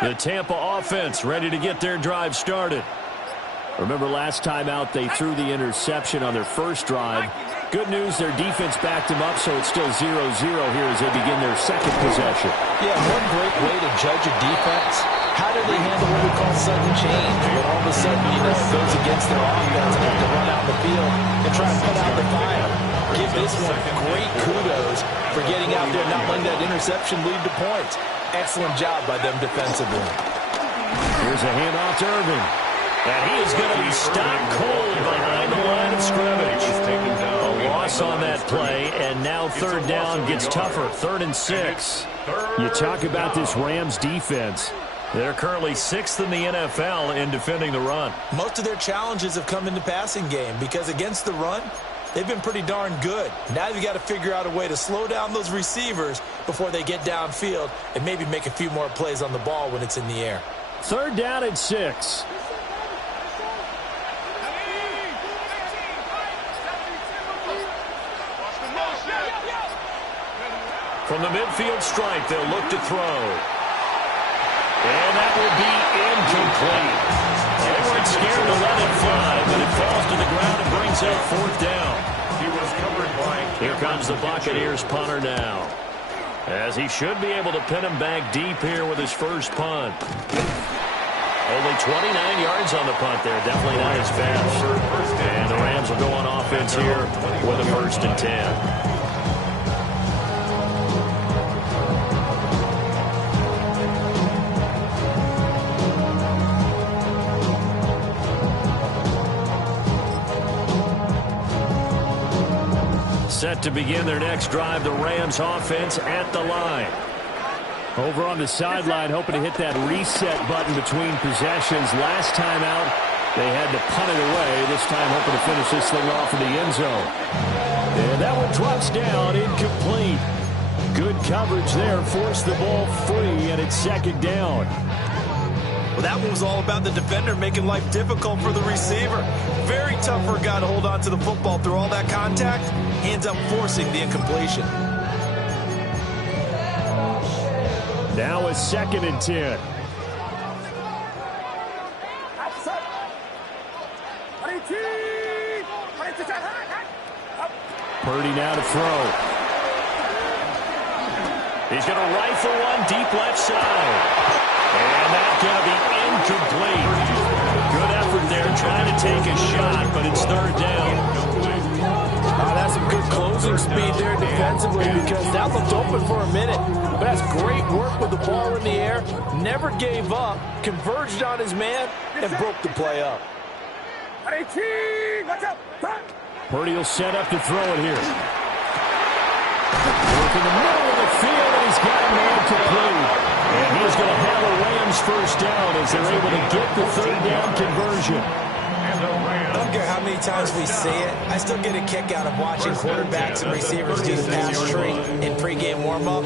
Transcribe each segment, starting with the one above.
The Tampa offense ready to get their drive started. Remember last time out they threw the interception on their first drive. Good news, their defense backed them up, so it's still 0-0 here as they begin their second possession. Yeah, one great way to judge a defense. How do they handle what we call sudden change? When all of a sudden, it goes against their offense and have to run out in the field and try to put out the fire. Give this one great kudos for getting out there, not letting that interception lead to points. Excellent job by them defensively. Here's a handoff to Irvin. And he is going to be stopped cold behind the line of scrimmage. A loss on that play, and now third down gets tougher. 3rd and 6. You talk about this Rams defense. They're currently 6th in the NFL in defending the run. Most of their challenges have come in the passing game because against the run, they've been pretty darn good. Now you've got to figure out a way to slow down those receivers before they get downfield and maybe make a few more plays on the ball when it's in the air. 3rd down and 6. From the midfield stripe, they'll look to throw. And that will be incomplete. They weren't scared to let it fly, but it falls to the ground and brings up 4th down. He was covered by. Here comes the Buccaneers punter now, as he should be able to pin him back deep here with his first punt. Only 29 yards on the punt there. Definitely not his best. And the Rams will go on offense here with a 1st and 10. Set to begin their next drive, the Rams offense at the line. Over on the sideline, hoping to hit that reset button between possessions. Last time out, they had to punt it away. This time hoping to finish this thing off in the end zone. And that one drops down, incomplete. Good coverage there, forced the ball free, and it's 2nd down. Well, that one was all about the defender making life difficult for the receiver. Very tough for a guy to hold on to the football through all that contact. He ends up forcing the incompletion. Now a 2nd and 10. Purdy now to throw. He's going to rifle one deep left side. And that's going to be incomplete. Good effort there trying to take a shot, but it's 3rd down. That's some good closing speed there defensively because that looked open for a minute. But that's great work with the ball in the air. Never gave up, converged on his man, and broke the play up. Purdy will set up to throw it here. Work in the middle of the field, and he's got a man complete. And he's going to have a Rams 1st down as they're able to get the 3rd down conversion. I don't care how many times we see it. I still get a kick out of watching quarterbacks and receivers do the pass tree in pregame warm-up.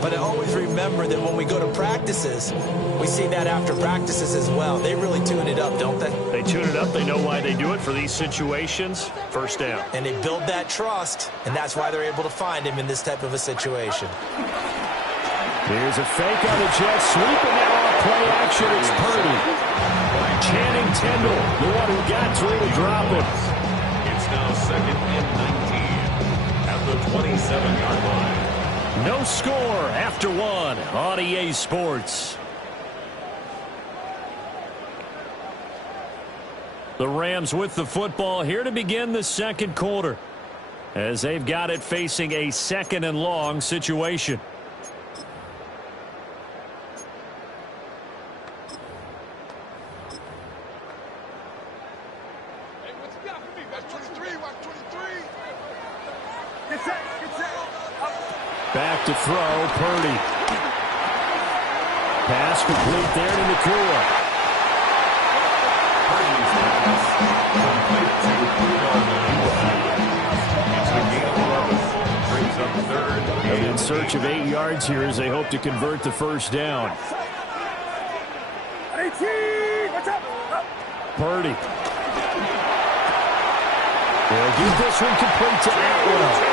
But I always remember that when we go to practices, we see that after practices as well. They really tune it up, don't they? They tune it up. They know why they do it for these situations. 1st down. And they build that trust, and that's why they're able to find him in this type of a situation. Here's a fake on the Jets. Sweeping now off play action. It's Purdy. Channing Tindall, the one who got through to drop it. It's now 2nd and 19 at the 27-yard line. No score after 1 on EA Sports. The Rams with the football here to begin the 2nd quarter, as they've got it facing a 2nd and long situation. Back to throw, Purdy. Pass complete there to Nakua. And in search of 8 yards here as they hope to convert the 1st down. Purdy. They'll get this one complete to Atwell.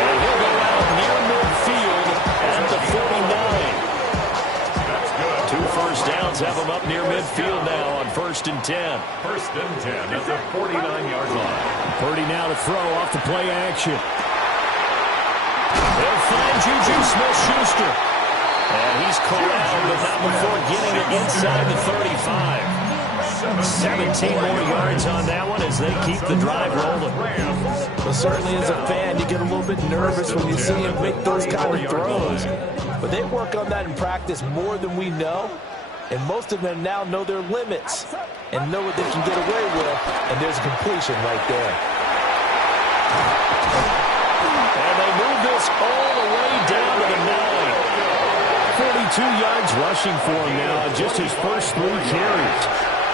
And he'll go out near midfield at the 49. 2 first downs have them up near midfield now on 1st and 10. 1st and 10 at the 49-yard line. Purdy now to throw off the play action. They'll find Juju Smith-Schuster. And he's corralled, but not before getting it inside the 35. 17 more yards on that one as they keep the drive rolling. Well, certainly as a fan, you get a little bit nervous when you see him make those kind of throws. But they work on that in practice more than we know. And most of them now know their limits and know what they can get away with. And there's a completion right there. And they move this all the way down to the 9. 42 yards rushing for him now on just his first 3 carries.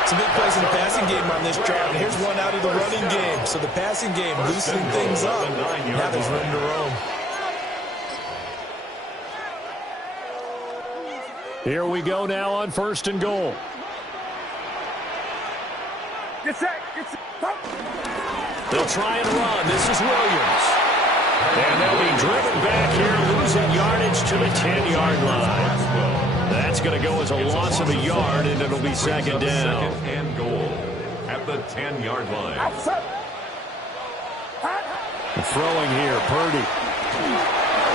Some big plays in the passing game on this drive. And here's one out of the running game. So the passing game loosening things up. Now there's room to roam. Here we go now on 1st and goal. Get set. Get set. They'll try and run. This is Williams. And they'll be driven back here, losing yardage to the 10-yard line. That's going to go as a loss of a yard, and it'll be 2nd down. 2nd and goal at the 10-yard line. Throwing here, Purdy.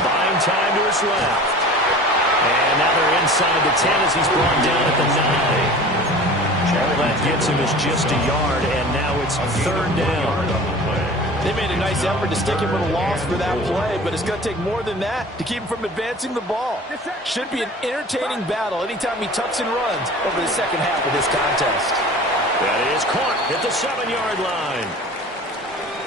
Buying time to his left. And now they're inside the 10 as he's brought down at the 9. All that gets him is just a yard, and now it's 3rd down. They made a nice effort to stick him with a loss for that play, but it's going to take more than that to keep him from advancing the ball. Should be an entertaining battle anytime he tucks and runs over the second half of this contest. That is caught at the 7-yard line.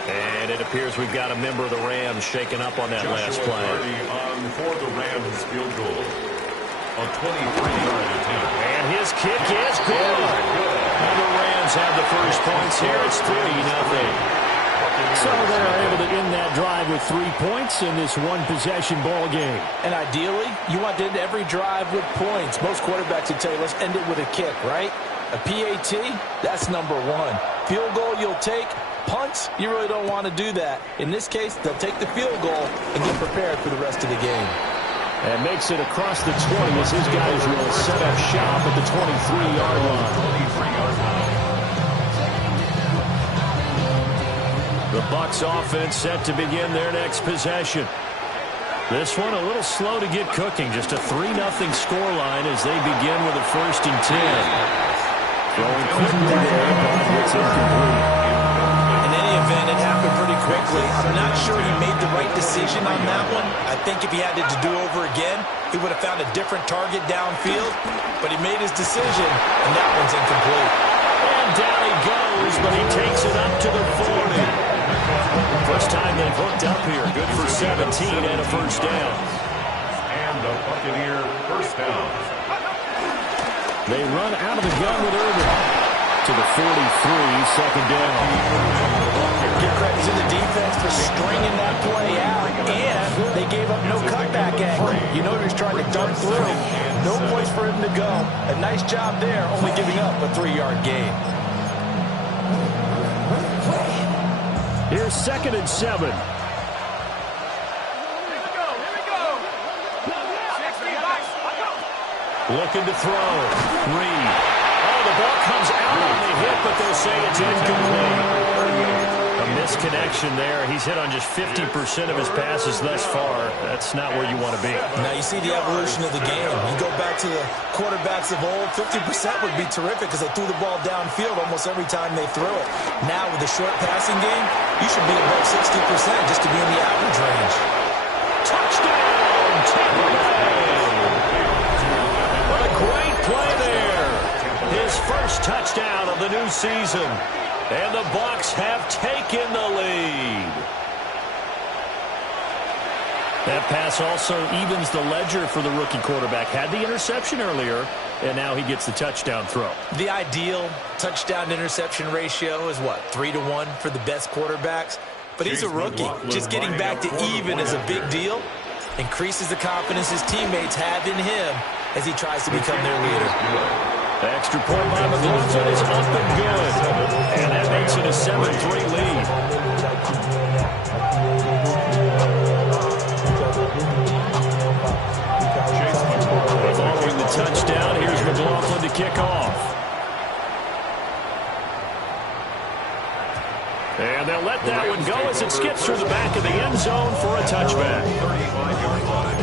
And it appears we've got a member of the Rams shaken up on that last play. Purdy on for the Rams field goal. A 23-yard attempt. And his kick is good. And the Rams have the first points here. It's 3-0. So they're able to end that drive with 3 points in this one-possession ball game. And ideally, you want to end every drive with points. Most quarterbacks would tell you, let's end it with a kick, right? A PAT, that's number 1. Field goal you'll take. Punts, you really don't want to do that. In this case, they'll take the field goal and get prepared for the rest of the game. And makes it across the 20 as his guys will set up shop at the 23-yard line. The Bucs offense set to begin their next possession. This one a little slow to get cooking. Just a 3-0 scoreline as they begin with a 1st and 10. Throwing quickly there, but it's incomplete. In any event, it happened pretty quickly. I'm not sure he made the right decision on that one. I think if he had it to do over again, he would have found a different target downfield. But he made his decision, and that one's incomplete. And down he goes, but he takes it up to the 40. First time they've hooked up here. Good for 17 and a 1st down. And the Buccaneer 1st down. They run out of the gun with Irvin. To the 43, 2nd down. Give credit to the defense for stringing that play out, and they gave up no cutback angle. You know he was trying to dunk through. No place for him to go. A nice job there, only giving up a 3-yard gain. Here's 2nd and 7. Looking to throw. Reed. Oh, the ball comes out on the hit, but they'll say it's incomplete. A misconnection there. He's hit on just 50% of his passes thus far. That's not where you want to be. Now you see the evolution of the game. You go back to the quarterbacks of old, 50% would be terrific because they threw the ball downfield almost every time they threw it. Now with the short passing game, you should be above 60% just to be in the average range. Touchdown, Tampa Bay. What a great play there. His first touchdown of the new season. And the Bucs have taken the lead. That pass also evens the ledger for the rookie quarterback. Had the interception earlier, and now he gets the touchdown throw. The ideal touchdown-interception ratio is what, 3-to-1 for the best quarterbacks? But he's a rookie. Just getting back to even is a big deal. Increases the confidence his teammates have in him as he tries to become their leader. The extra point by McLaughlin is up and good. And that makes it a 7-3 lead. Following the touchdown, here's McLaughlin to kick off. And they'll let that one go as it skips through the back of the end zone for a touchback. 35-yard line.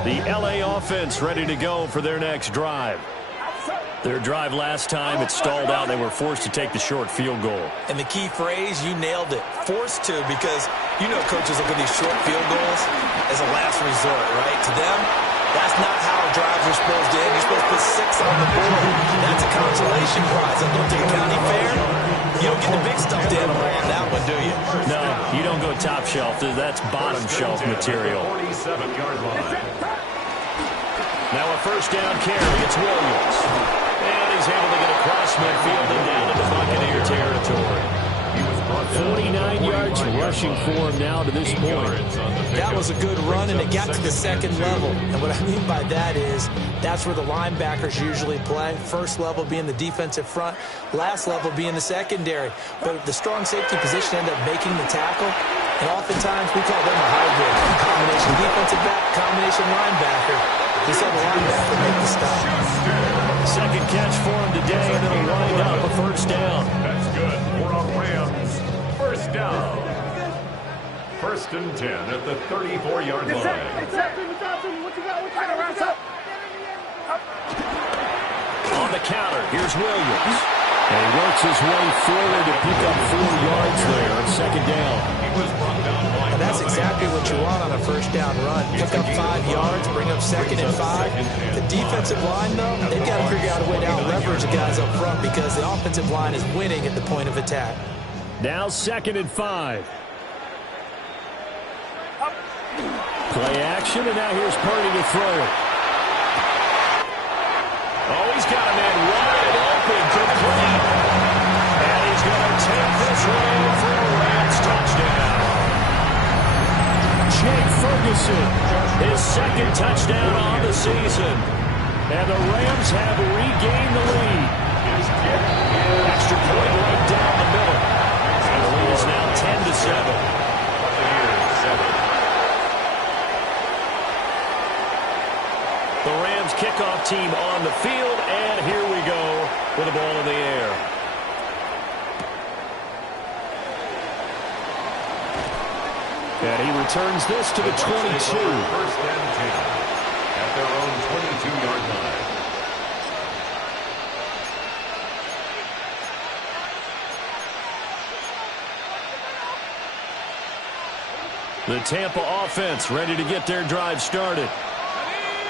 The LA offense ready to go for their next drive. Their drive last time, it stalled out. They were forced to take the short field goal. And the key phrase, you nailed it. Forced to, because you know coaches look at these short field goals as a last resort, right? To them, that's not how drives are supposed to end. You're supposed to put 6 on the board. That's a consolation prize. At Littleton County Fair, you don't get the big stuffed animal on that one, do you? No, you don't go top shelf. That's bottom shelf material. 47-yard line. Now a first down carry. It's Williams. And he's able to get across midfield and down into Buccaneer territory. 49 yards rushing for him now to this point. That was a good run, and it got to the second level. And what I mean by that is that's where the linebackers usually play. First level being the defensive front, last level being the secondary. But the strong safety position ended up making the tackle, and oftentimes we call them a hybrid. Combination defensive back, combination linebacker. He saw the linebacker make the stop. Second catch for him today, and it'll wind up a first down. That's good for a Rams. First down. First and 10 at the 34-yard line. On the counter, here's Williams. And he works his way forward to pick up 4 yards there on second down. He was brought down by And that's exactly what you want on a first down run. Pick up 5 yards, bring up second and 5. The defensive line, though, they've got to figure out a way to out-leverage the guys up front because the offensive line is winning at the point of attack. Now second and 5. Play action, and now here's Purdy to throw it. Oh, he's got a man wide open, complete. And he's going to take this one for a Rams touchdown. Jake Ferguson, his second touchdown on the season. And the Rams have regained the lead. Extra point right down the middle. And the lead is now 10-7. The Rams kickoff team on the field, and here we go with the ball in the air. And he returns this to the 22. First and 10 at their own 22-yard line. The Tampa offense ready to get their drive started.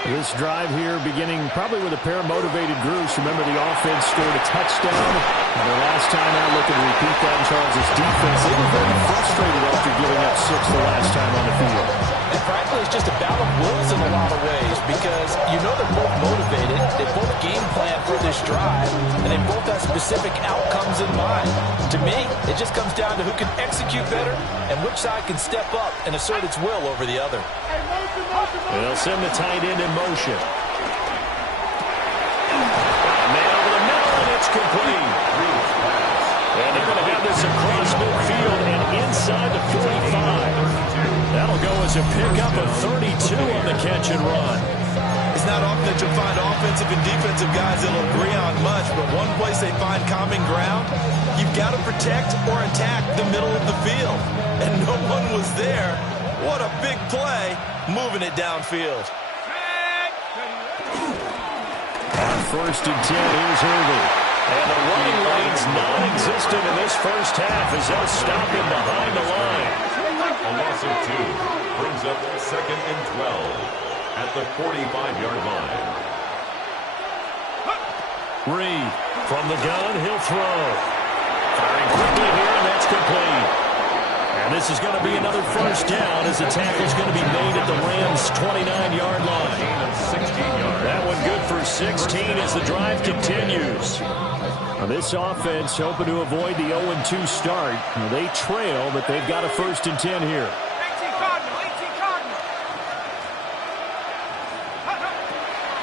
This drive here beginning probably with a pair of motivated groups. Remember, the offense scored a touchdown. And the last time out, looking to repeat that in Charles' defense. They were very frustrated after giving up 6 the last time on the field. And frankly, it's just a battle of wills in a lot of ways because you know they're both motivated. They both game plan for this drive, and they both have specific outcomes in mind. To me, it just comes down to who can execute better and which side can step up and assert its will over the other. They'll send the tight end in motion. Man over the middle, and it's complete. And they're going to have this across midfield and inside the 45. That'll go as a pickup of 32 on the catch and run. It's not often that you'll find offensive and defensive guys that'll agree on much, but one place they find common ground, you've got to protect or attack the middle of the field. And no one was there. What a big play, moving it downfield. On first and 10, here's Irving. And the running lane's non-existent in this first half as they'll stop him behind the line. A loss of 2 brings up second and 12 at the 45-yard line. Reed from the gun, he'll throw. Firing quickly here, and that's complete. And this is going to be another first down as the tackle's going to be made at the Rams' 29-yard line. That one good for 16 as the drive continues. Now this offense hoping to avoid the 0-2 start. Now they trail, but they've got a first and 10 here. 18 Cardinal.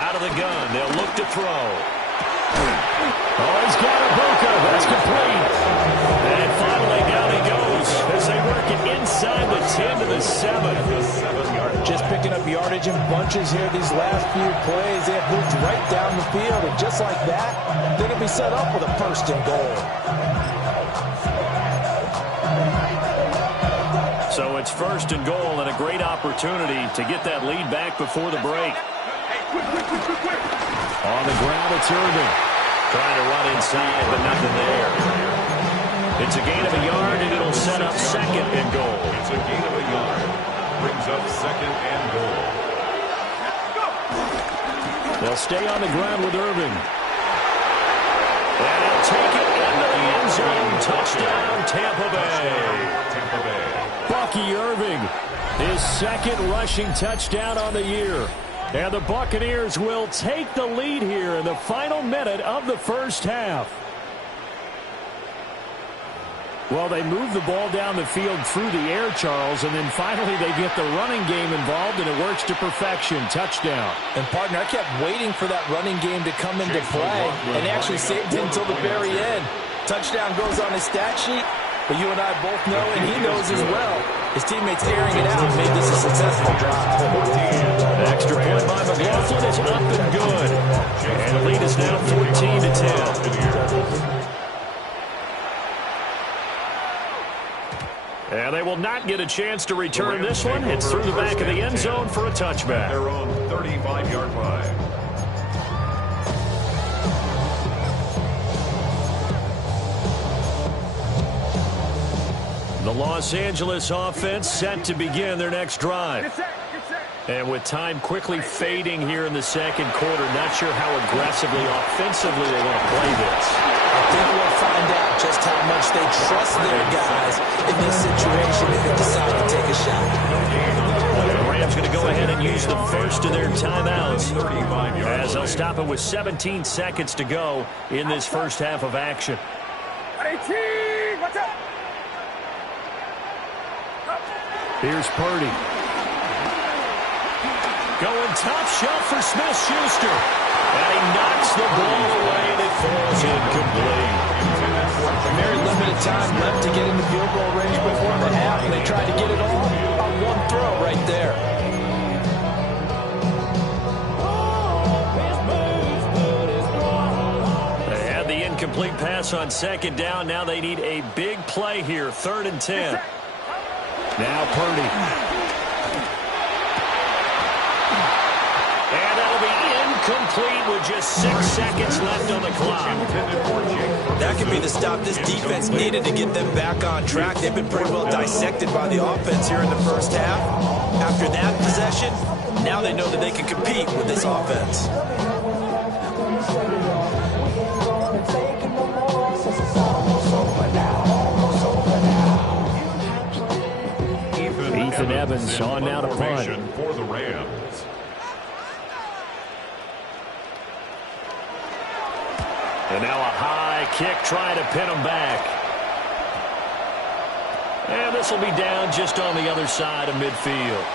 Out of the gun, they'll look to throw. Oh, he's got Ibaka. That's complete. And finally down he goes as they work it inside the 10 to the 7. Just picking up yardage in bunches here these last few plays. They have moved right down the field, and just like that, they're going to be set up with a 1st and goal. So it's 1st and goal and a great opportunity to get that lead back before the break. On the ground, it's Irving. Trying to run inside, but nothing there. It's a gain of a yard, and it'll set up 2nd and goal. It's a gain of a yard. Brings up 2nd and goal. They'll stay on the ground with Irving. And he'll take it into the end zone. Touchdown, Tampa Bay. Tampa Bay. Bucky Irving, his 2nd rushing touchdown on the year. And the Buccaneers will take the lead here in the final minute of the 1st half. Well, they move the ball down the field through the air, Charles, and then finally they get the running game involved, and it works to perfection. Touchdown. And, partner, I kept waiting for that running game to come into play, and they actually saved it until the very end. Touchdown goes on his stat sheet, but you and I both know, and he knows as well, his teammates airing it out made this a successful drive. An extra point by McLaughlin is up and good. And the lead is now 14-10. And they will not get a chance to return this one. It's through the back of the end zone for a touchback. Their own 35-yard line. The Los Angeles offense set to begin their next drive. And with time quickly fading here in the 2nd quarter, not sure how aggressively, offensively they want to play this. I think we'll find out just how much they trust their guys in this situation if they decide to take a shot. The Rams going to go ahead and use the 1st of their timeouts as they'll stop it with 17 seconds to go in this 1st half of action. 18, what's up? Here's Purdy. Going top shelf for Smith-Schuster. And he knocks the ball away, and it falls incomplete. Very limited time left to get into field goal range before the half, and they tried to get it all on one throw right there. They had the incomplete pass on 2nd down. Now they need a big play here, 3rd and 10. Now Purdy. And that'll be incomplete with just 6 seconds left on the clock. That could be the stop this defense needed to get them back on track. They've been pretty well dissected by the offense here in the 1st half. After that possession, now they know that they can compete with this offense. Ethan Evans on now to punt. For the Rams. And now a high kick trying to pin him back. And this will be down just on the other side of midfield.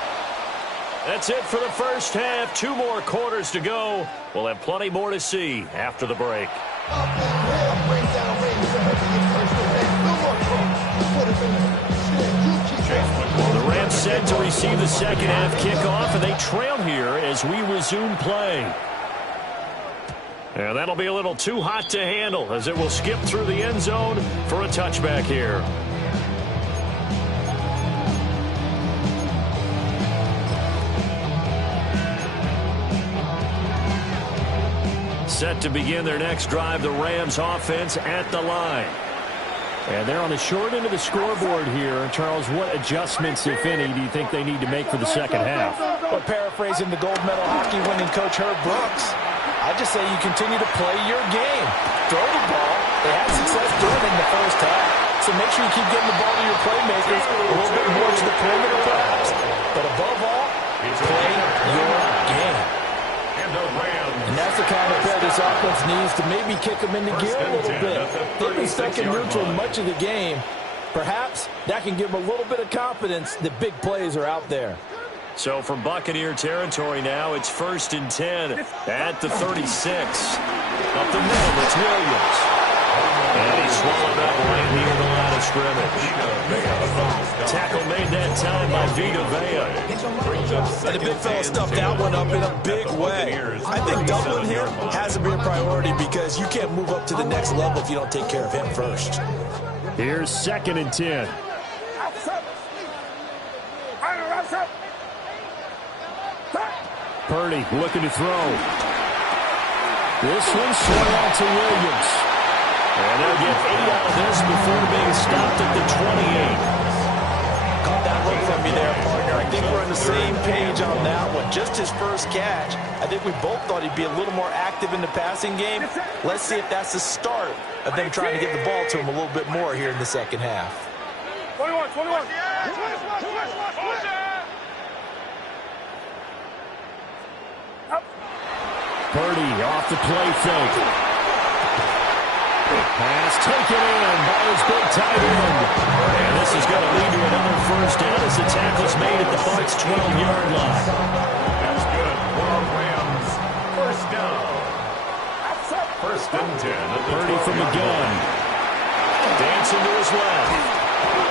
That's it for the 1st half. 2 more quarters to go. We'll have plenty more to see after the break. The Rams set to receive the 2nd half kickoff, and they trail here as we resume play. And that'll be a little too hot to handle as it will skip through the end zone for a touchback here. Set to begin their next drive, the Rams offense at the line. And they're on the short end of the scoreboard here. Charles, what adjustments, if any, do you think they need to make for the 2nd half? Well, paraphrasing the gold medal hockey winning coach Herb Brooks, I just say you continue to play your game. Throw the ball. They had success doing it in the 1st half. So make sure you keep getting the ball to your playmakers, a little bit more to the perimeter perhaps. But above all, play your game. And that's the kind of play this offense needs to maybe kick them into gear a little bit. They've been stuck in neutral much of the game. Perhaps that can give them a little bit of confidence that big plays are out there. So from Buccaneer territory now, it's 1st and 10 at the 36. Up the middle, it's Williams. And he swallowed up right near the line of of scrimmage. Tackle made that time by Vita Vea. And the big fella stuffed that one up in a big way. I think doubling him has to be a priority because you can't move up to the next level if you don't take care of him first. Here's 2nd and 10. Purdy looking to throw. This one swung out to Williams. And they'll get 8 out of this before being stopped at the 28. Caught that look from me there, partner. I think we're on the same page on that one. Just his first catch. I think we both thought he'd be a little more active in the passing game. Let's see if that's the start of them trying to get the ball to him a little bit more here in the second half. 21. Purdy off the play fake. Pass taken in by his big tight end. And this is going to lead to another first down as the tackle's made at the Bucs' 12-yard line. That's good for Rams. First down. 1st and 10. Purdy from the gun. Dancing to his left.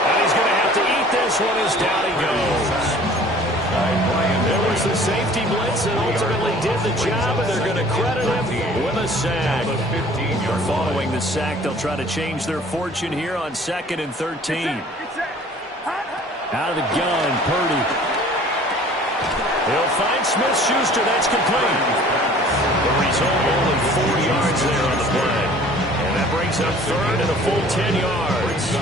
And he's going to have to eat this one as down he goes. There was the safety blitz that ultimately did the job, and they're going to credit him with a sack. Following the sack, they'll try to change their fortune here on 2nd and 13. Out of the gun, Purdy. He'll find Smith-Schuster. That's complete. The result, only 4 yards there on the play. And that brings up 3rd and a full 10 yards.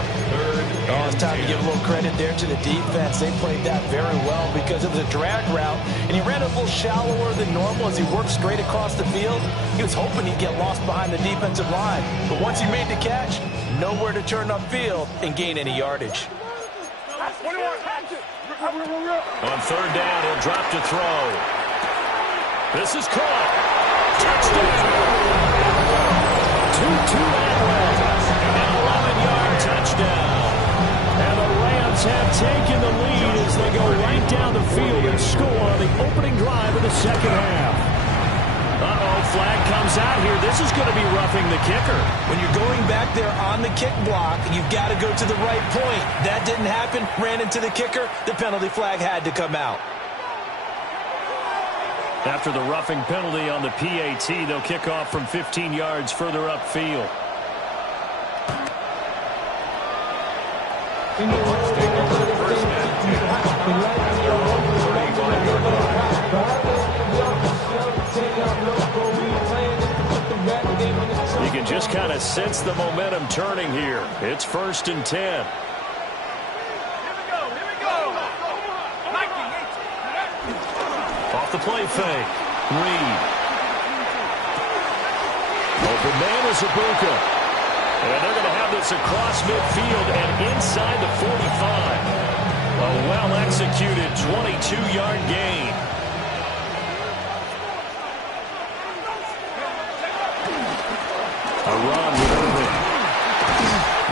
Oh, it's time to give a little credit there to the defense. They played that very well because it was a drag route, and he ran a little shallower than normal as he worked straight across the field. He was hoping he'd get lost behind the defensive line, but once he made the catch, nowhere to turn upfield and gain any yardage. On 3rd down, he'll drop to throw. This is caught. Touchdown. 2-2 an 11-yard touchdown. And the Rams have taken the lead as they go right down the field and score on the opening drive of the second half. Uh-oh, flag comes out here. This is going to be roughing the kicker. When you're going back there on the kick block, you've got to go to the right point. That didn't happen. Ran into the kicker. The penalty flag had to come out. After the roughing penalty on the PAT, they'll kick off from 15 yards further upfield. You can just kind of sense the momentum turning here. It's 1st and 10. Off the play fake. Reed. Open man is Ibuka. And they're going to have this across midfield and inside the 45. A well-executed 22-yard gain. A run with Irvin.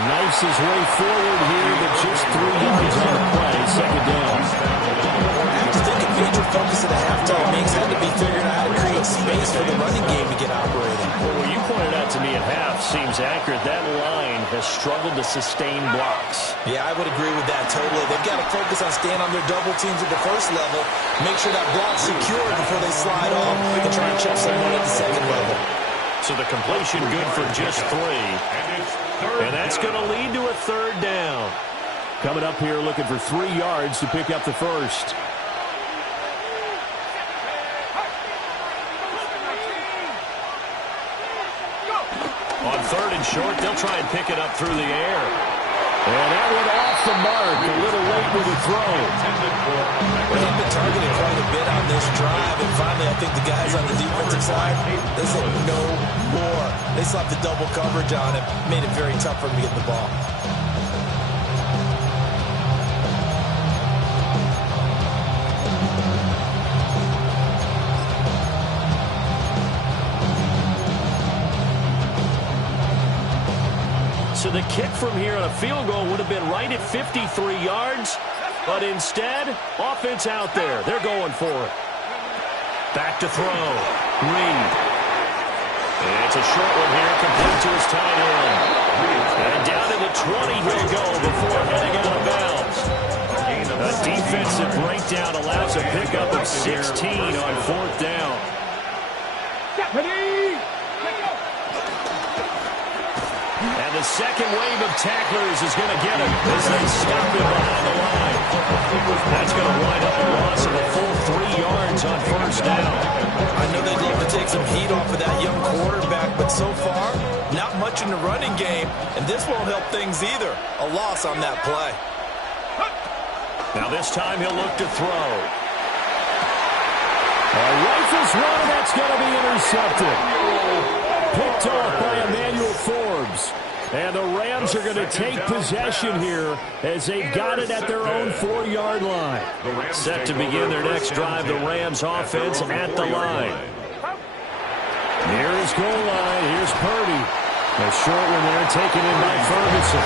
Knifes his way forward here, but just 3 yards on the play. 2nd down. I think a major focus of the halftime makes had to be figuring out how to create space for the running game to get operating. Well, what you pointed out to me at half seems accurate. That line has struggled to sustain blocks. Yeah, I would agree with that totally. They've got to focus on staying on their double teams at the first level, make sure that block's secure before they slide off and try and chip someone at the second level. So the completion good for just 3. And that's going to lead to a 3rd down. Coming up here looking for 3 yards to pick up the first. On 3rd and short, they'll try and pick it up through the air. And that one off the mark. A little late with the throw. Well, they've been targeted quite a bit on this drive. And finally, I think the guys on the defensive side, they said no more. They slapped the double coverage on him. Made it very tough for him to get the ball. So the kick from here on a field goal would have been right at 53 yards. But instead, offense out there. They're going for it. Back to throw. Reed. It's a short one here, complete to his tight end. And down to the 20 he'll go before heading out of bounds. A defensive breakdown allows a pickup of 16 on 4th down. And the second wave of tacklers is going to get him as they stop him behind the line. That's going to wind up a loss of a full 3 yards on 1st down. I know they'd love to take some heat off of that young quarterback, but so far, not much in the running game, and this won't help things either. A loss on that play. Now this time he'll look to throw. A rifles run, that's going to be intercepted. Picked off by Emmanuel Forbes. And the Rams are going to take possession here as they've got it at their own 4-yard line. Set to begin their next drive, the Rams offense at the line. Near his goal line, here's Purdy. A short one there taken in by Ferguson.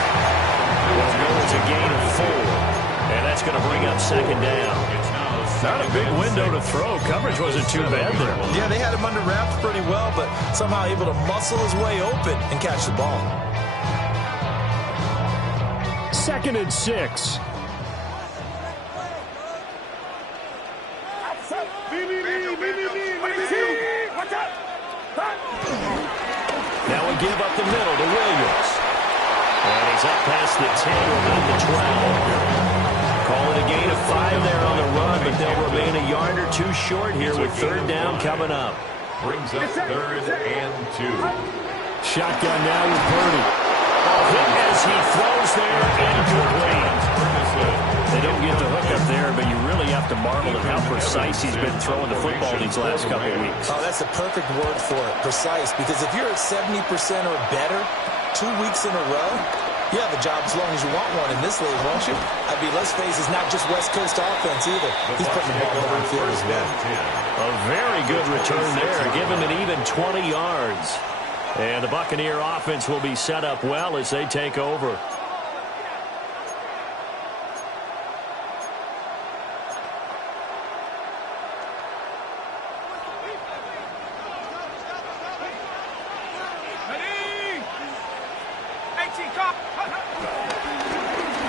Will go as a gain of 4. And that's going to bring up 2nd down. Not a big window to throw. Coverage wasn't too bad there. Yeah, they had him under wraps pretty well, but somehow able to muscle his way open and catch the ball. 2nd and 6. Now we give up the middle to Williams. And he's up past the 10 or about the 12. Call it a gain of 5 there on the run, but they'll remain a yard or 2 short here with 3rd down coming up. Brings up 3rd and 2. Shotgun now with Purdy. Hit as he throws there, incomplete. They don't get the hook up there, but you really have to marvel at how precise he's been throwing the football these last couple of weeks. Oh, that's the perfect word for it, precise, because if you're at 70% or better 2 weeks in a row, you have a job as long as you want one in this league, won't you? I mean, let's face it, it's not just West Coast offense either. He's putting the ball downfield as well. A very good return there. Give him an even 20 yards. And the Buccaneer offense will be set up well as they take over.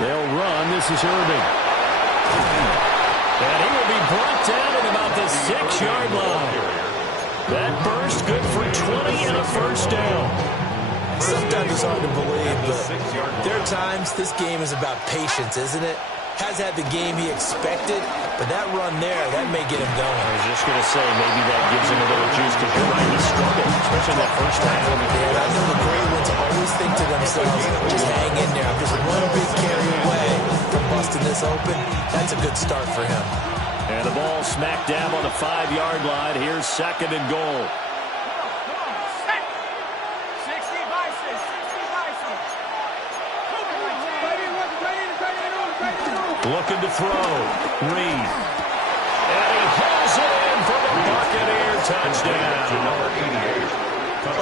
They'll run. This is Irving. And he will be brought down at about the 6-yard line. That burst good for 20 and a 1st down. Sometimes it's hard to believe, but there are times this game is about patience, isn't it? Has had the game he expected, but that run there, that may get him going. I was just going to say, maybe that gives him a little juice because you're right, he struggled, especially that first half. Yeah, I know the great ones always think to themselves, just hang in there. I'm just one big carry away from busting this open. That's a good start for him. And the ball smack dab on the 5-yard line. Here's 2nd and goal. Looking to throw. Reed. And he hauls it in for the Buccaneer touchdown.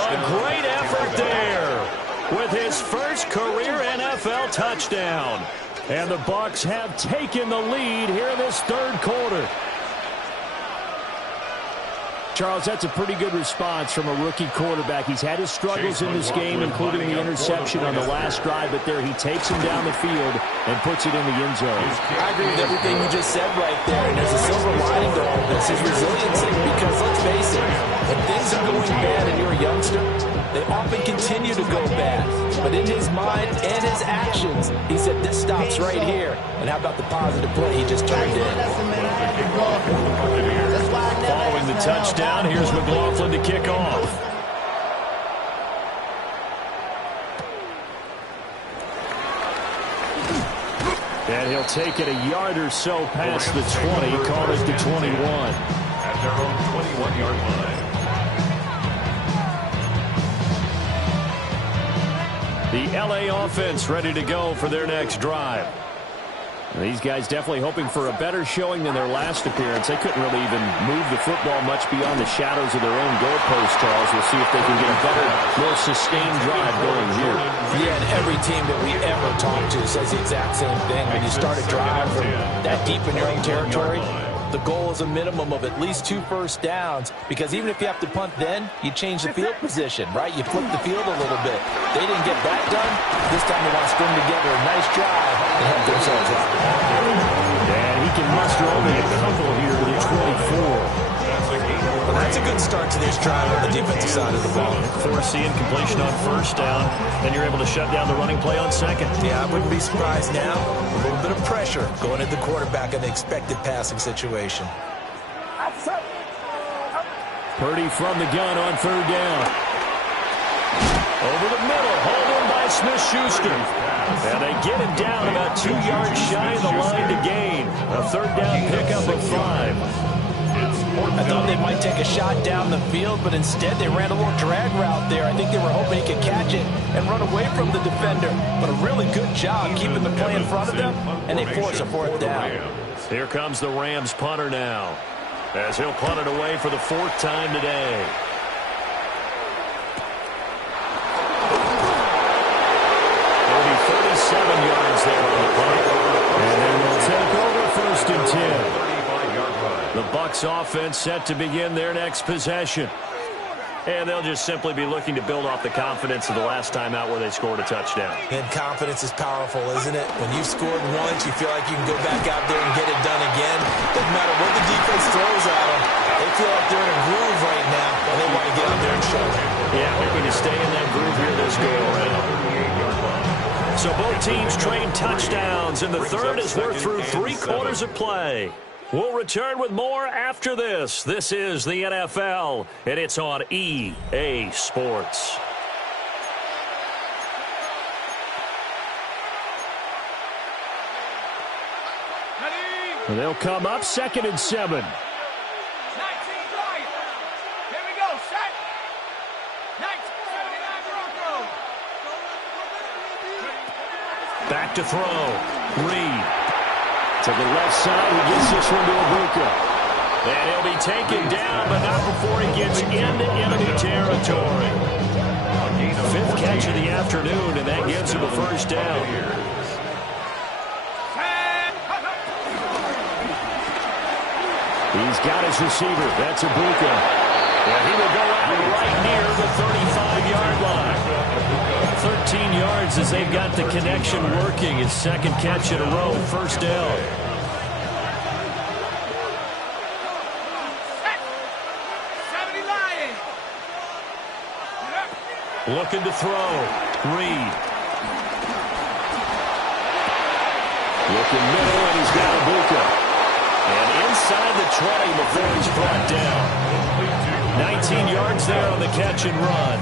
A great effort there with his first career NFL touchdown. And the Bucs have taken the lead here in this 3rd quarter. Charles, that's a pretty good response from a rookie quarterback. He's had his struggles in this game, including the interception on the last drive, but there he takes him down the field and puts it in the end zone. I agree with everything you just said right there, and there's a silver lining to all this, his resiliency, because let's face it, when things are going bad and you're a youngster, they often continue to go bad. But in his mind and his actions, he said, this stops right here. And how about the positive play he just turned in? Following the touchdown, here's McLaughlin to kick off. And he'll take it a yard or so past the 20, call it the 21. At their own 21-yard line. The LA offense ready to go for their next drive. These guys definitely hoping for a better showing than their last appearance. They couldn't really even move the football much beyond the shadows of their own goalpost, Charles. We'll see if they can get a better, more sustained drive going here. Yeah, and every team that we ever talk to says the exact same thing. When you start a drive from that deep in your own territory, The goal is a minimum of at least 2 first downs, because even if you have to punt then, you change the field position, right? You flip the field a little bit. They didn't get that done. This time they want to string together a nice drive and help themselves out. And he can muster only a couple here to the 24. Well, that's a good start to this drive on the defensive side of the ball. Forcing completion on first down, then you're able to shut down the running play on second. Yeah, I wouldn't be surprised now. A little bit of pressure going at the quarterback in the expected passing situation. Purdy from the gun on third down. Over the middle, hauled in by Smith-Schuster. And they get him down about 2 yards shy of the line to gain. A third down pickup of 5. I thought they might take a shot down the field, but instead they ran a little drag route there. I think they were hoping he could catch it and run away from the defender. But a really good job keeping the play in front of them, and they force a fourth down. Here comes the Rams punter now, as he'll punt it away for the 4th time today. It'll be 37 yards there on the punt. And then they'll take over 1st and 10. The Bucs offense set to begin their next possession. And they'll just simply be looking to build off the confidence of the last time out where they scored a touchdown. And confidence is powerful, isn't it? When you've scored once, you feel like you can go back out there and get it done again. Doesn't matter what the defense throws at them. They feel like they're in a groove right now, and they want to get out there and show it. Yeah, hoping to stay in that groove here this go-around. So both teams trade touchdowns, and the third is worth through 3 quarters of play. We'll return with more after this. This is the NFL, and it's on EA Sports. They'll come up 2nd and 7. 19 right. Here we go. Set. 1979 Broncos. Back to throw. Reed. To the left side, he gets this one to Ibuka. And he'll be taken down, but not before he gets into enemy territory. 5th catch of the afternoon, and that gives him a first down. He's got his receiver. That's Ibuka. And he will go out right near the 35-yard line. 13 yards as they've got the connection working. His 2nd catch in a row, first down. Looking to throw. Reed. Looking middle, and he's got Ibuka. And inside the 20 before he's brought down. 19 yards there on the catch and run.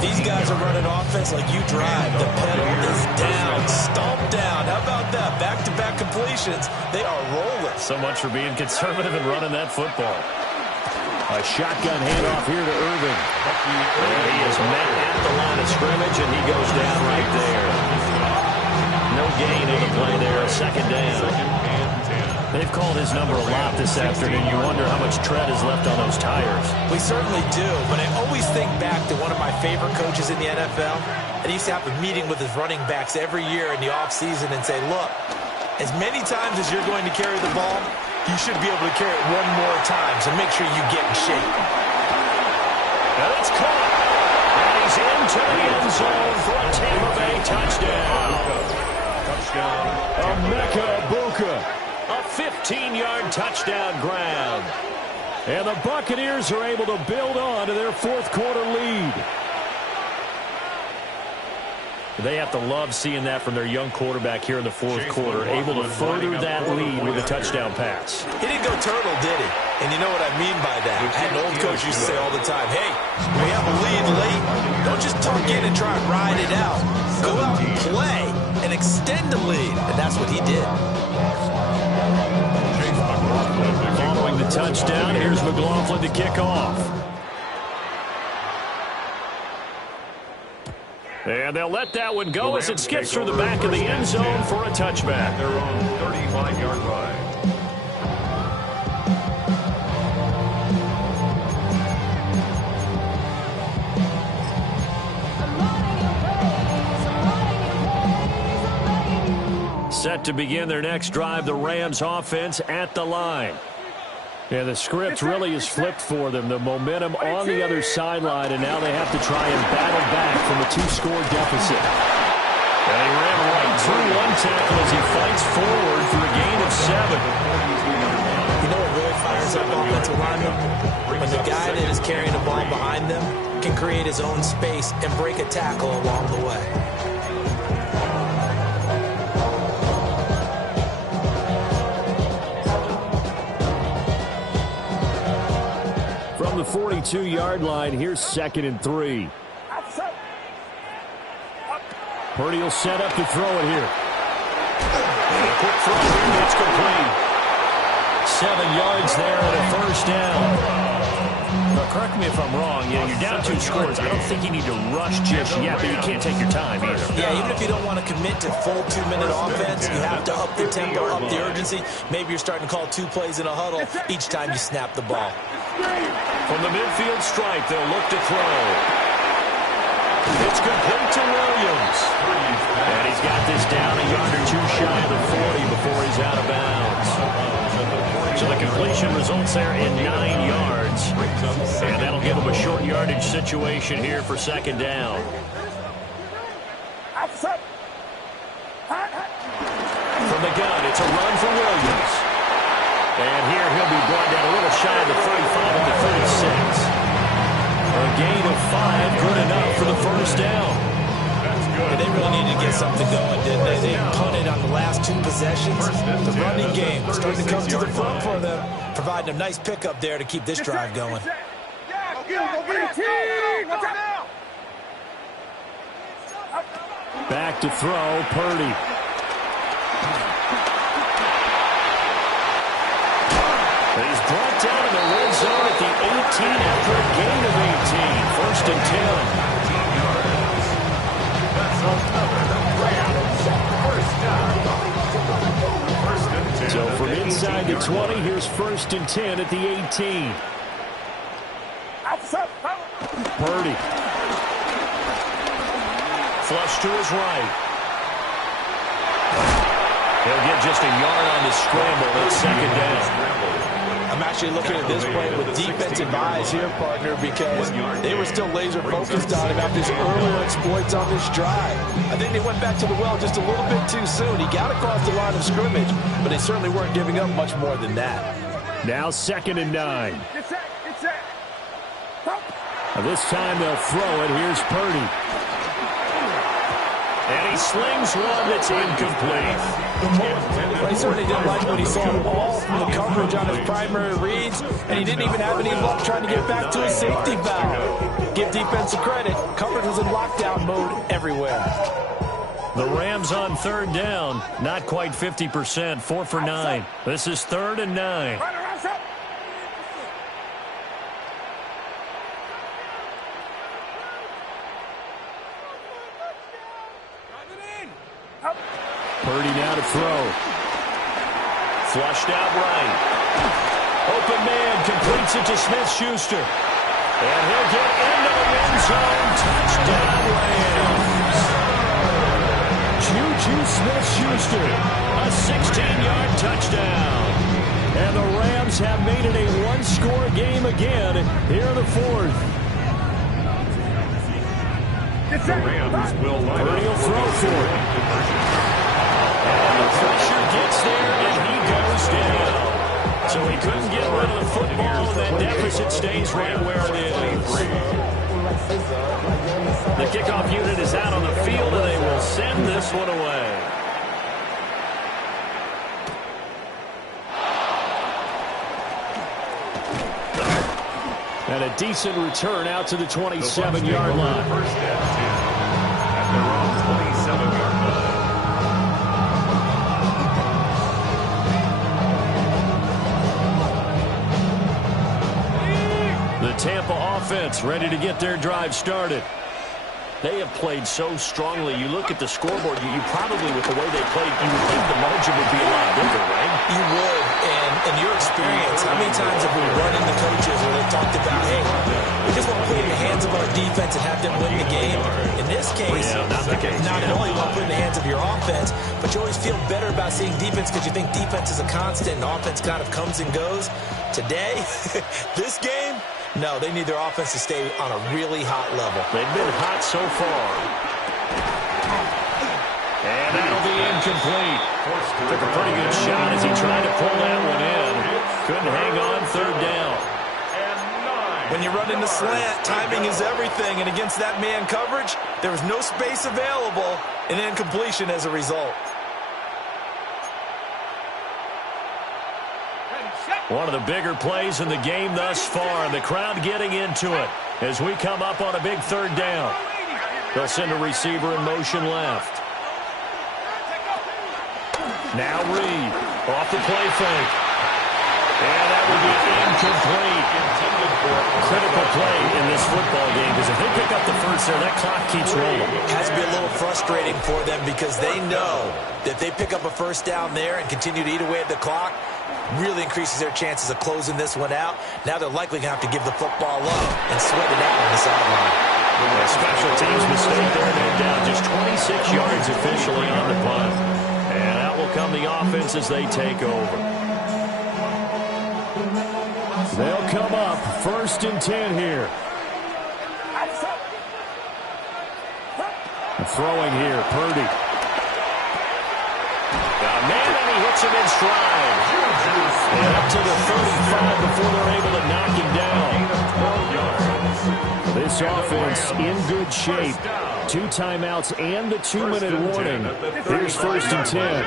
These guys are running offense like you drive. The pedal is down, stomped down. How about that? Back-to-back completions. They are rolling. So much for being conservative and running that football. A shotgun handoff here to Irving. And he is met at the line of scrimmage, and he goes down right there. No gain on the play there, a 2nd down. They've called his number a lot this afternoon. You wonder how much tread is left on those tires. We certainly do, but I always think back to one of my favorite coaches in the NFL. And he used to have a meeting with his running backs every year in the offseason and say, look, as many times as you're going to carry the ball, you should be able to carry it one more time, so make sure you get in shape. And it's caught. And he's into the end zone for a Tampa Bay touchdown. Emeka Ibuka. A 15-yard touchdown grab. And the Buccaneers are able to build on to their 4th quarter lead. They have to love seeing that from their young quarterback here in the 4th quarter, able to further that lead with a touchdown pass. He didn't go turtle, did he? And you know what I mean by that. I had an old coach used to say all the time, hey, when you have a lead late, don't just tuck in and try and ride it out. Go out and play and extend the lead. And that's what he did. Following the touchdown, here's McLaughlin to kick off. And they'll let that one go as it skips through the back of the end zone for a touchback. Their own 35-yard line. Set to begin their next drive, the Rams offense at the line. Yeah, the script really is flipped for them. The momentum on the other sideline, and now they have to try and battle back from a 2-score deficit. And he ran right through one tackle as he fights forward for a gain of 7. You know what really fires up offensive linemen? When the guy that is carrying the ball behind them can create his own space and break a tackle along the way. From the 42-yard line, here's 2nd and 3. Purdy will set up to throw it here. And a quick throw here, it's complete. 7 yards there and a first down. Now, correct me if I'm wrong. Yeah, you're down 2 scores. I don't think you need to rush just yet, but you can't take your time either. Yeah, even if you don't want to commit to full 2-minute offense, you have to up the tempo, up the urgency. Maybe you're starting to call 2 plays in a huddle each time you snap the ball. From the midfield stripe, they'll look to throw. It's complete to Williams. And he's got this down a yard or 2 shy of the 40 before he's out of bounds. So the completion results there in 9 yards. And that'll give him a short yardage situation here for 2nd down. From the gun, it's a run for Williams. And here he'll be brought down a little shy of the 35 at the 36. A gain of 5, good enough for the first down. And they really needed to get something going, didn't they? They punted on the last 2 possessions. The running game was starting to come to the front for them, providing a nice pickup there to keep this drive going. Back to throw, Purdy. He's brought down in the red zone at the 18 after a gain of 18. 1st and 10. So from inside the 20, here's 1st and 10 at the 18. Purdy. Flush to his right. He'll get just a yard on the scramble. It's 2nd down. I'm actually looking at this play with defensive eyes here, partner, because they were still laser focused on him after his earlier exploits on this drive. I think they went back to the well just a little bit too soon. He got across the line of scrimmage, but they certainly weren't giving up much more than that. Now 2nd and 9. This time they'll throw it. Here's Purdy. And he slings one that's incomplete. He certainly didn't like what he saw all from the coverage on his primary reads, and he didn't even have any luck trying to get back to his safety valve. Give defensive credit. Coverage was in lockdown mode everywhere. The Rams on 3rd down. Not quite 50%. 4 for 9. This is 3rd and 9. Purdy now to throw. Flushed out right. Open man completes it to Smith-Schuster. And he'll get into the end zone. Touchdown Rams. Juju Smith-Schuster. A 16-yard touchdown. And the Rams have made it a 1-score game again here in the 4th. The Rams will Purdy will throw for it. And the pressure gets there, and he goes down. So he couldn't get rid of the football, and that deficit stays right where it is. The kickoff unit is out on the field, and they will send this one away. And a decent return out to the 27-yard line. First down, 10 at their own 27-yard line. The Tampa offense ready to get their drive started. They have played so strongly. You look at the scoreboard, you probably, with the way they played, you would think the margin would be a lot bigger, right? You would, and in your experience, how many times have we run into coaches where they talked about, hey, we just want to put it in the hands of our defense and have them win the game? In this case, not only want to put it in the hands of your offense, but you always feel better about seeing defense because you think defense is a constant and offense kind of comes and goes. Today, this game, no, they need their offense to stay on a really hot level. They've been hot so far. And that'll be incomplete. Took a pretty good shot as he tried to pull that one in. Couldn't hang on, third down. When you run into slant, timing is everything. And against that man coverage, there was no space available, and incompletion as a result. One of the bigger plays in the game thus far. The crowd getting into it as we come up on a big third down. They'll send a receiver in motion left. Now Reed off the play fake. And that will be incomplete. Critical play in this football game because if they pick up the first there, that clock keeps rolling. It has to be a little frustrating for them because they know that if they pick up a first down there and continue to eat away at the clock, really increases their chances of closing this one out. Now they're likely going to have to give the football up and sweat it out on the sideline. A special teams mistake there, no doubt. Just 26 yards officially on the punt. And out will come the offense as they take over. They'll come up 1st and 10 here. Throwing here, Purdy. Man, and he hits him in stride. And up to the 35 before they're able to knock him down. This offense in good shape. 2 timeouts and the 2-minute warning. Here's 1st and 10.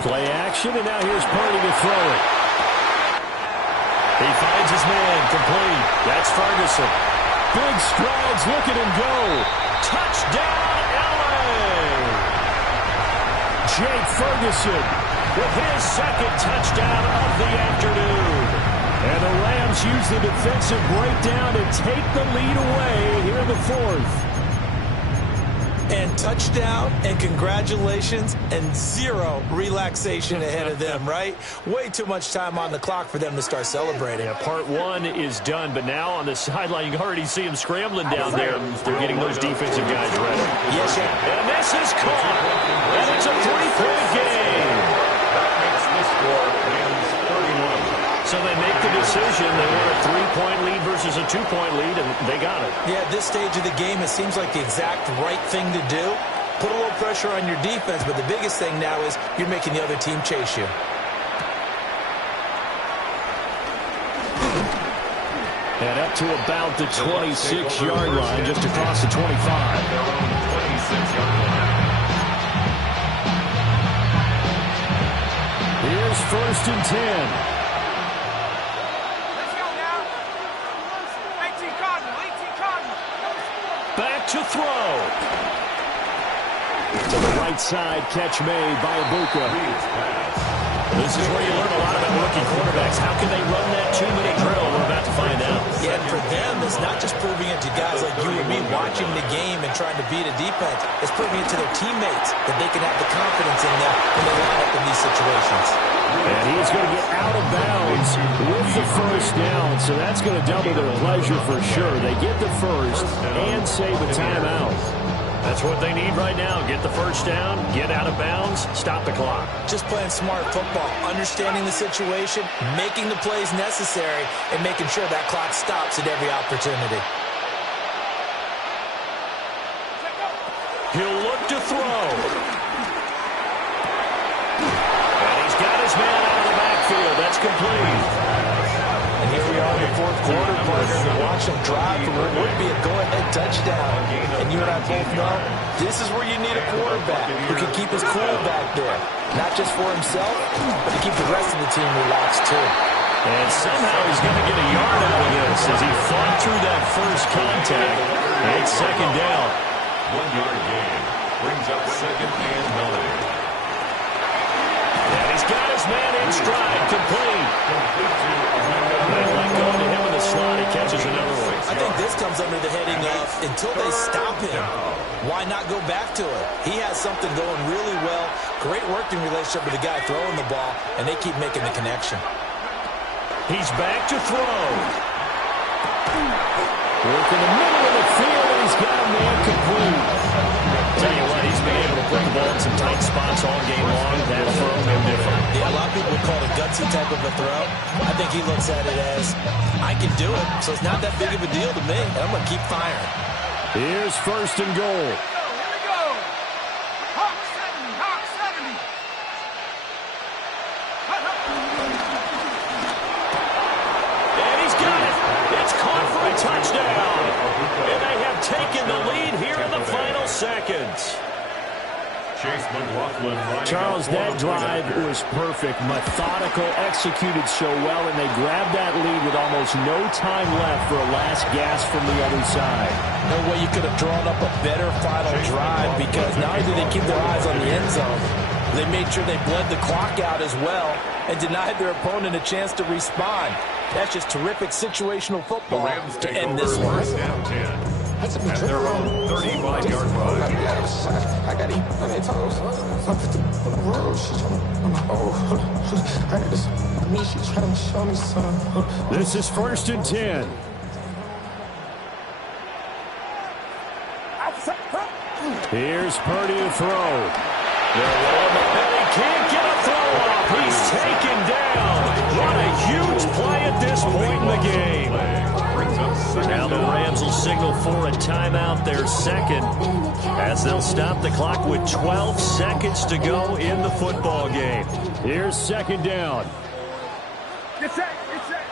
Play action, and now here's Purdy to throw it. He finds his man, complete. That's Ferguson. Big strides, look at him go. Touchdown, L.A. Jake Ferguson with his 2nd touchdown of the afternoon. And the Rams use the defensive breakdown to take the lead away here in the 4th. And touchdown, and congratulations, and 0 relaxation ahead of them, right? Way too much time on the clock for them to start celebrating. Yeah, part 1 is done, but now on the sideline, you can already see them scrambling down there. They're getting those defensive guys ready. Yes, sir. And this is caught, and it's a 3-point game. That makes the score wins 31. So they make the decision. They want a 3-point lead versus a 2-point lead, and they got it. Yeah, at this stage of the game, it seems like the exact right thing to do. Put a little pressure on your defense, but the biggest thing now is you're making the other team chase you. And up to about the 26-yard line, just across the 25. Their own 26-yard line. Here's 1st and 10. Back to throw. To the right side, catch made by Ibuka. This is where you learn a lot about rookie quarterbacks. How can they run that 2-minute drill? We're about to find out. Yeah, and for them, it's not just proving it to guys like you and me watching the game and trying to beat a defense. It's proving it to their teammates that they can have the confidence in them when they line up in these situations. And he's going to get out of bounds with the first down, so that's going to double their pleasure for sure. They get the first and save a timeout. That's what they need right now. Get the first down, get out of bounds, stop the clock. Just playing smart football, understanding the situation, making the plays necessary, and making sure that clock stops at every opportunity. He'll look to throw. And he's got his man out of the backfield. That's complete. And here we are in the 4th quarter, partner, to watch them drive for what would be a go-ahead touchdown. And you and I both know this is where you need a quarterback who can keep his cool back there. Not just for himself, but to keep the rest of the team relaxed, too. And somehow he's going to get a yard out of this as he fought through that first contact. And it's 2nd down. 1-yard gain brings up 2nd and 9. And he's got his man in stride, complete. They let go to him in the slot. He catches another one. I think this comes under the heading of, until they stop him, why not go back to it? He has something going really well. Great working relationship with the guy throwing the ball, and they keep making the connection. He's back to throw. Work in the middle of the field, and he's got a man complete. Tell you what, he's been able to put the ball in some tight spots all game long. That throw, no different. Yeah, a lot of people would call it a gutsy type of a throw. I think he looks at it as, I can do it, so it's not that big of a deal to me, and I'm going to keep firing. Here's first and goal. Here we go. Hawk 70, Hawk 70. And he's got it. It's caught for a touchdown. And they have taken the lead here in the final seconds. Chase McLaughlin. Charles, that drive was perfect. Methodical, executed so well, and they grabbed that lead with almost no time left for a last gasp from the other side. No way you could have drawn up a better final drive, because not only did they keep their eyes on the end zone, they made sure they bled the clock out as well and denied their opponent a chance to respond. That's just terrific situational The football Rams to take end over this one. first down 10. At their own 35-yard line. I got him on their toes. I'm on the road. She's trying to, hold on. I got this. Me, she's trying to show me something. This is first and 10. Here's Purdy to throw. And he can't get a throw off. He's taken down. What a huge play at this point in the game. Now the Rams will signal for a timeout, their second, as they'll stop the clock with 12 seconds to go in the football game. Here's second down. Get set, get set.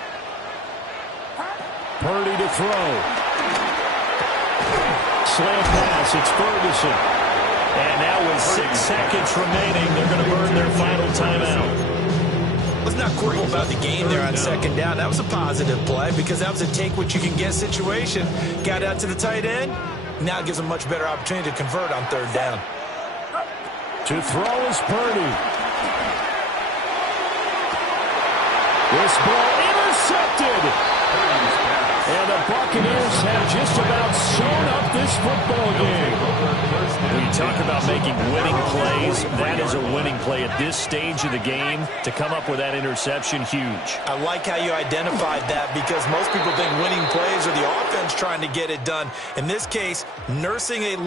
Purdy to throw. Slant pass. It's Ferguson. And now with 6 seconds remaining, they're going to burn their final timeout. Let's not quibble about the game there on second down. That was a positive play, because that was a take-what-you-can-get situation. Got out to the tight end. Now it gives them a much better opportunity to convert on third down. To throw is Purdy. This ball intercepted. And the Buccaneers have just about sewn up this football game. When you talk about making winning plays, that is a winning play at this stage of the game. To come up with that interception, huge. I like how you identified that, because most people think winning plays are the offense trying to get it done. In this case, nursing a